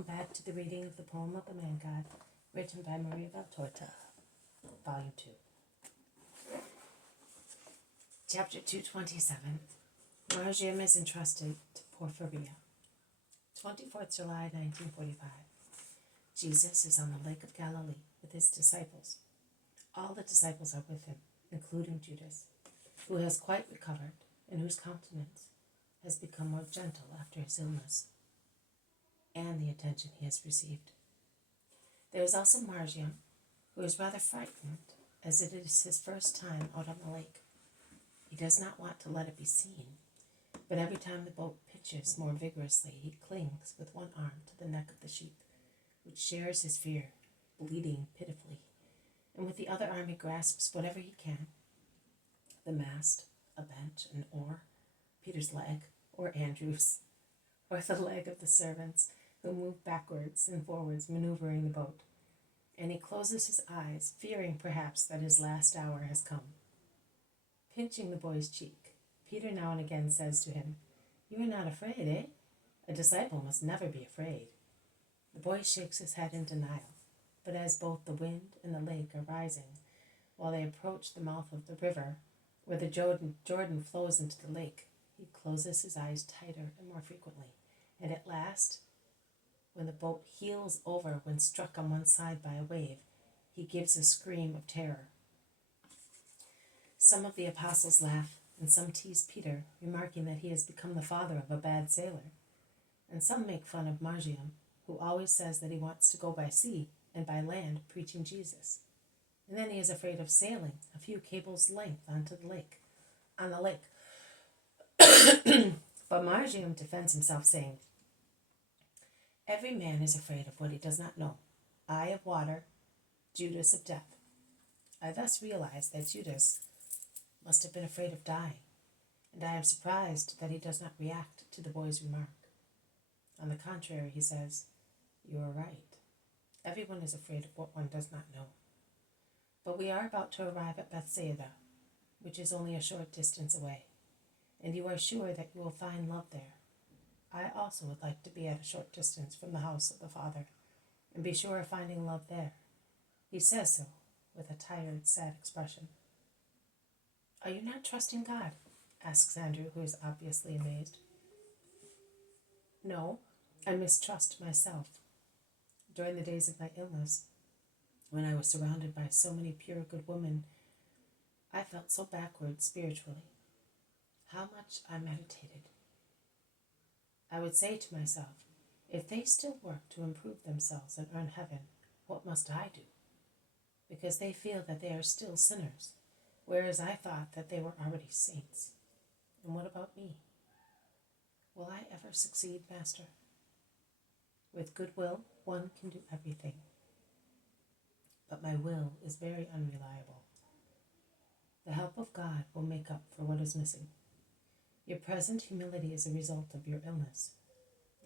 Welcome back to the reading of the poem of the Man God, written by Maria Valtorta, Volume 2. Chapter 227. Margium is entrusted to Porphirea. 24th July 1945. Jesus is on the Lake of Galilee with his disciples. All the disciples are with him, including Judas, who has quite recovered and whose countenance has become more gentle after his illness and the attention he has received. There is also Margium, who is rather frightened, as it is his first time out on the lake. He does not want to let it be seen, but every time the boat pitches more vigorously, he clings with one arm to the neck of the sheep, which shares his fear, bleeding pitifully, and with the other arm he grasps whatever he can: the mast, a bench, an oar, Peter's leg, or Andrew's, or the leg of the servants, who move backwards and forwards, maneuvering the boat, and he closes his eyes, fearing perhaps that his last hour has come. Pinching the boy's cheek, Peter now and again says to him, "You are not afraid, eh? A disciple must never be afraid." The boy shakes his head in denial, but as both the wind and the lake are rising, while they approach the mouth of the river, where the Jordan flows into the lake, he closes his eyes tighter and more frequently, and at last, when the boat heels over when struck on one side by a wave, he gives a scream of terror. Some of the apostles laugh, and some tease Peter, remarking that he has become the father of a bad sailor. And some make fun of Margium, who always says that he wants to go by sea and by land preaching Jesus. And then he is afraid of sailing a few cables' length on the lake. But Margium defends himself, saying, "Every man is afraid of what he does not know. I of water, Judas of death." I thus realize that Judas must have been afraid of dying, and I am surprised that he does not react to the boy's remark. On the contrary, he says, "You are right. Everyone is afraid of what one does not know." But we are about to arrive at Bethsaida, which is only a short distance away, and you are sure that you will find love there. I also would like to be at a short distance from the house of the Father, and be sure of finding love there. He says so, with a tired, sad expression. "Are you not trusting God?" asks Andrew, who is obviously amazed. "No, I mistrust myself. During the days of my illness, when I was surrounded by so many pure good women, I felt so backward spiritually. How much I meditated. I would say to myself, if they still work to improve themselves and earn heaven, what must I do? Because they feel that they are still sinners, whereas I thought that they were already saints. And what about me? Will I ever succeed, Master? With goodwill, one can do everything. But my will is very unreliable. The help of God will make up for what is missing. Your present humility is a result of your illness.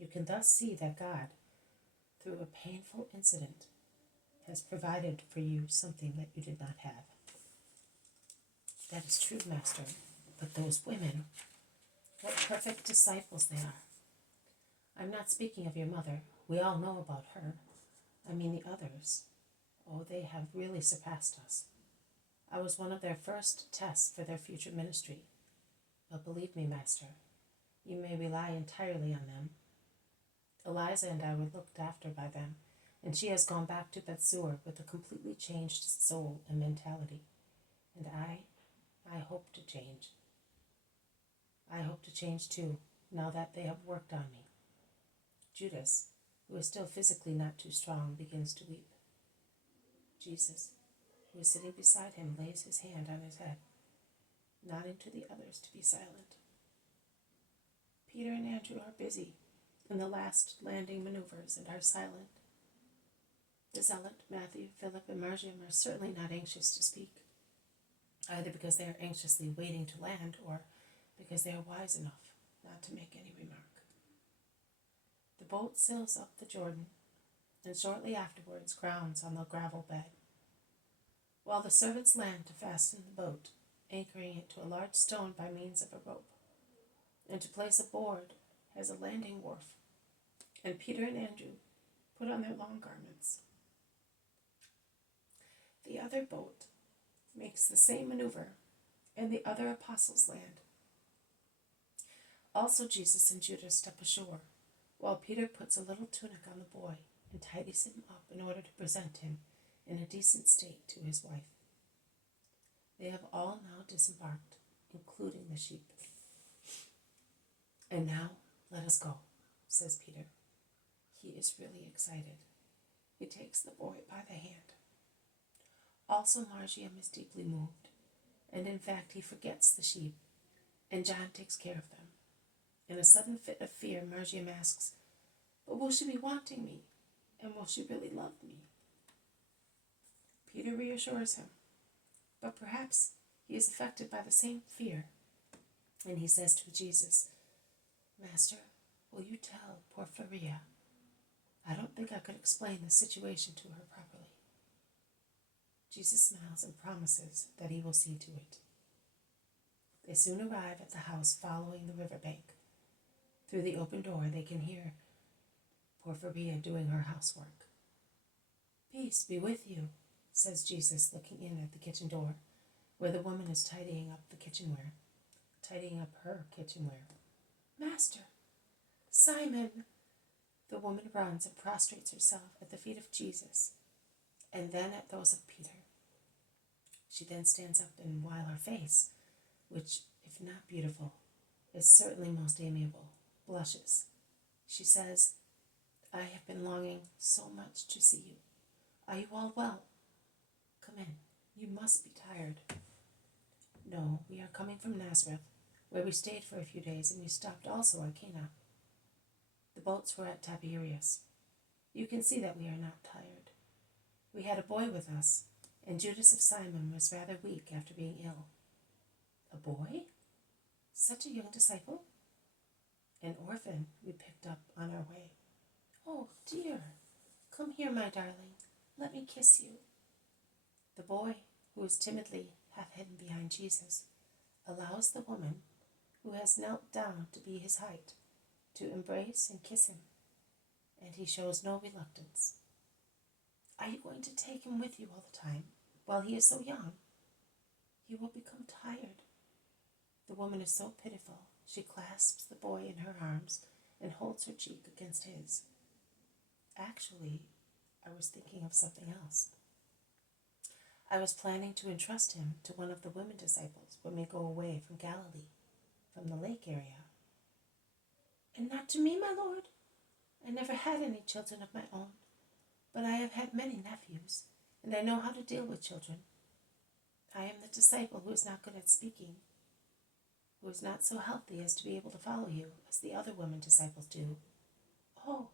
You can thus see that God, through a painful incident, has provided for you something that you did not have." "That is true, Master, but those women, what perfect disciples they are. I'm not speaking of your mother. We all know about her. I mean the others. Oh, they have really surpassed us. I was one of their first tests for their future ministry. But believe me, Master, you may rely entirely on them. Eliza and I were looked after by them, and she has gone back to Bethsur with a completely changed soul and mentality. And I hope to change. I hope to change too, now that they have worked on me." Judas, who is still physically not too strong, begins to weep. Jesus, who is sitting beside him, lays his hand on his head, nodding to the others to be silent. Peter and Andrew are busy in the last landing maneuvers and are silent. The zealot, Matthew, Philip, and Margium are certainly not anxious to speak, either because they are anxiously waiting to land or because they are wise enough not to make any remark. The boat sails up the Jordan and shortly afterwards grounds on the gravel bed. While the servants land to fasten the boat, anchoring it to a large stone by means of a rope, and to place a board as a landing wharf, and Peter and Andrew put on their long garments. The other boat makes the same maneuver, and the other apostles land. Also Jesus and Judas step ashore, while Peter puts a little tunic on the boy and tidies him up in order to present him in a decent state to his wife. They have all now disembarked, including the sheep. And now let us go, says Peter. He is really excited. He takes the boy by the hand. Also Margiam is deeply moved, and in fact he forgets the sheep, and John takes care of them. In a sudden fit of fear, Margiam asks, "But will she be wanting me? And will she really love me?" Peter reassures him, but perhaps he is affected by the same fear, and he says to Jesus, "Master, will you tell Porphirea? I don't think I could explain the situation to her properly." Jesus smiles and promises that he will see to it. They soon arrive at the house following the riverbank. Through the open door, they can hear Porphirea doing her housework. "Peace be with you," says Jesus, looking in at the kitchen door, where the woman is tidying up her kitchenware. "Master! Simon!" The woman runs and prostrates herself at the feet of Jesus, and then at those of Peter. She then stands up, and while her face, which, if not beautiful, is certainly most amiable, blushes, she says, "I have been longing so much to see you. Are you all well? Come in. You must be tired." "No, we are coming from Nazareth, where we stayed for a few days, and we stopped also at Cana. The boats were at Tiberias. You can see that we are not tired. We had a boy with us, and Judas of Simon was rather weak after being ill." "A boy? Such a young disciple?" "An orphan we picked up on our way." "Oh, dear. Come here, my darling. Let me kiss you." The boy, who is timidly half hidden behind Jesus, allows the woman, who has knelt down to be his height, to embrace and kiss him, and he shows no reluctance. "Are you going to take him with you all the time, while he is so young? He will become tired." The woman is so pitiful, she clasps the boy in her arms and holds her cheek against his. "Actually, I was thinking of something else. I was planning to entrust him to one of the women disciples when we go away from Galilee, from the lake area." "And not to me, my lord? I never had any children of my own, but I have had many nephews, and I know how to deal with children. I am the disciple who is not good at speaking, who is not so healthy as to be able to follow you as the other women disciples do. Oh,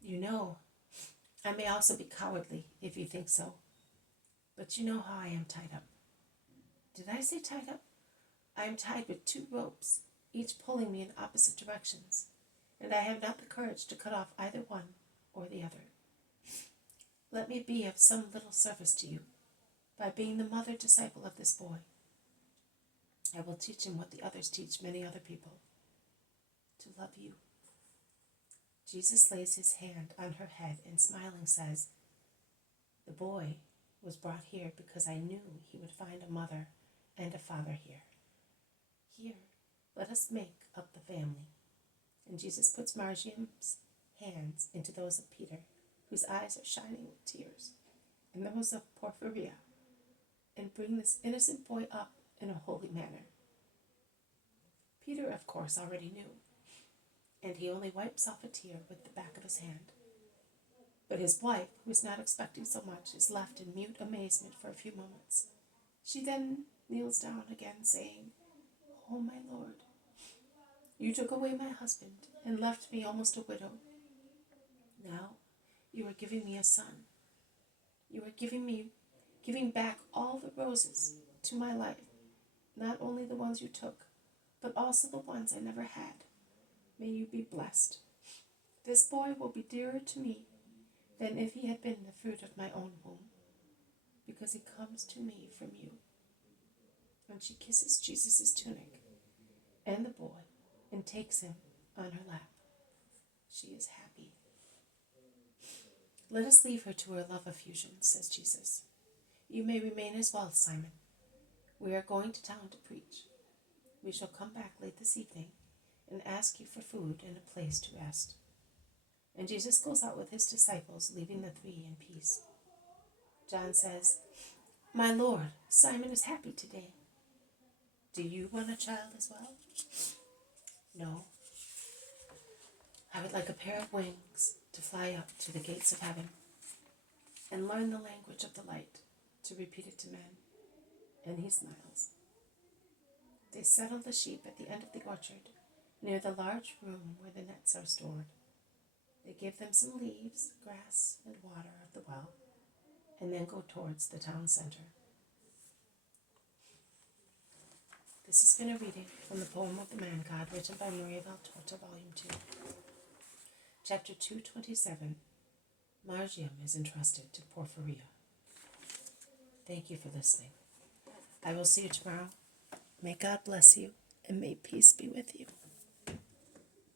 you know, I may also be cowardly if you think so, but you know how I am tied up." "Did I say tied up? I am tied with 2 ropes, each pulling me in opposite directions, and I have not the courage to cut off either one or the other. Let me be of some little service to you by being the mother disciple of this boy. I will teach him what the others teach many other people, to love you." Jesus lays his hand on her head and smiling says, "The boy was brought here because I knew he would find a mother and a father here. Here, let us make up the family." And Jesus puts Margiam's hands into those of Peter, whose eyes are shining with tears, and those of Porphirea, and bring this innocent boy up in a holy manner. Peter, of course, already knew, and he only wipes off a tear with the back of his hand. But his wife, who is not expecting so much, is left in mute amazement for a few moments. She then kneels down again, saying, "Oh, my Lord, you took away my husband and left me almost a widow. Now you are giving me a son. You are giving back all the roses to my life, not only the ones you took, but also the ones I never had. May you be blessed. This boy will be dearer to me than if he had been the fruit of my own womb, because he comes to me from you." And she kisses Jesus' tunic and the boy and takes him on her lap. She is happy. Let us leave her to her love effusions, says Jesus. You may remain as well, Simon. We are going to town to preach. We shall come back late this evening and ask you for food and a place to rest. And Jesus goes out with his disciples, leaving the three in peace. John says, My Lord, Simon is happy today. Do you want a child as well? No. I would like a pair of wings to fly up to the gates of heaven and learn the language of the light to repeat it to men. And he smiles. They settle the sheep at the end of the orchard, near the large room where the nets are stored. They give them some leaves, grass, and water of the well, and then go towards the town center. This has been a reading from the poem of the Man God, written by Maria Valtorta, Volume 2. Chapter 227, Margium is entrusted to Porphirea. Thank you for listening. I will see you tomorrow. May God bless you, and may peace be with you.